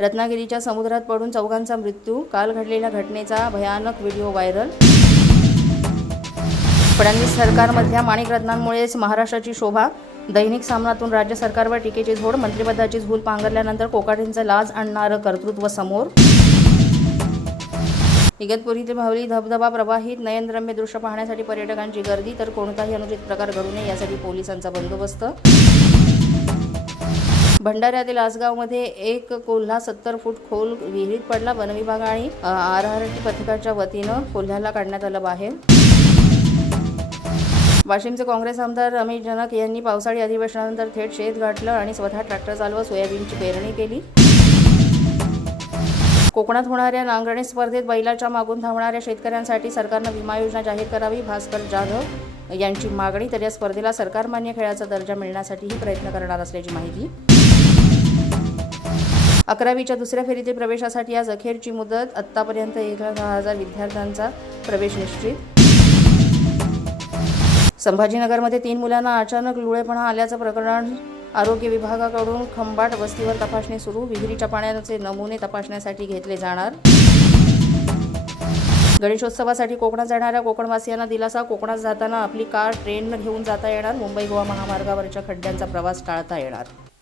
रत्नागिरीच्या समुद्रात पडून चौघांचा मृत्यू काल घडलेल्या घटनेचा भयानक व्हिडिओ व्हायरल. फडणवीस सरकारमधल्या माणिक रत्नांमुळेच महाराष्ट्राची शोभा दैनिक सामनातून राज्य सरकारवर टीकेची झोड मंत्रिपदाची झूल पांघरल्यानंतर कोकाटेंचं लाज आणणारं कर्तृत्व समोर. इगतपुरीतील भावली धबधबा प्रवाहित नयनरम्य दृश्य पाहण्यासाठी पर्यटकांची गर्दी तर कोणताही अनुचित प्रकार घडू नये यासाठी पोलिसांचा बंदोबस्त. भंडाऱ्यातील आसगावमध्ये एक कोल्हा सत्तर फूट खोल विहिरीत पडला. वनविभाग आणि आर आर टी पथकाच्या वतीनं कोल्ह्याला काढण्यात आलं बाहेर. वाशिमचे काँग्रेस आमदार रमेश जनक यांनी पावसाळी अधिवेशनानंतर थेट शेत गाठलं आणि स्वतः ट्रॅक्टर चालवत सोयाबीनची पेरणी केली. कोकणात होणाऱ्या नांगरणी स्पर्धेत बैलाच्या मागून धावणाऱ्या शेतकऱ्यांसाठी सरकारनं विमा योजना जाहीर करावी भास्कर जाधव यांची मागणी तर या स्पर्धेला सरकारमान्य खेळाचा दर्जा मिळण्यासाठीही प्रयत्न करणार असल्याची माहिती. अकरावीच्या दुसऱ्या फेरीतील प्रवेशासाठी आज अखेरची मुदत. आत्तापर्यंत एक लाख दहा हजार विद्यार्थ्यांचा प्रवेश निश्चित. संभाजीनगरमध्ये तीन मुलांना अचानक लुळेपणा आल्याचं प्रकरण आरोग्य विभागाकडून खंबाट वस्तीवर तपासणी सुरू. विहिरीच्या पाण्याचे नमुने तपासण्यासाठी घेतले जाणार. गणेशोत्सवासाठी कोकणात जाणाऱ्या कोकणवासियांना दिलासा. कोकणात जाताना आपली कार ट्रेन घेऊन जाता येणार. मुंबई गोवा महामार्गावरच्या खड्ड्यांचा प्रवास टाळता येणार.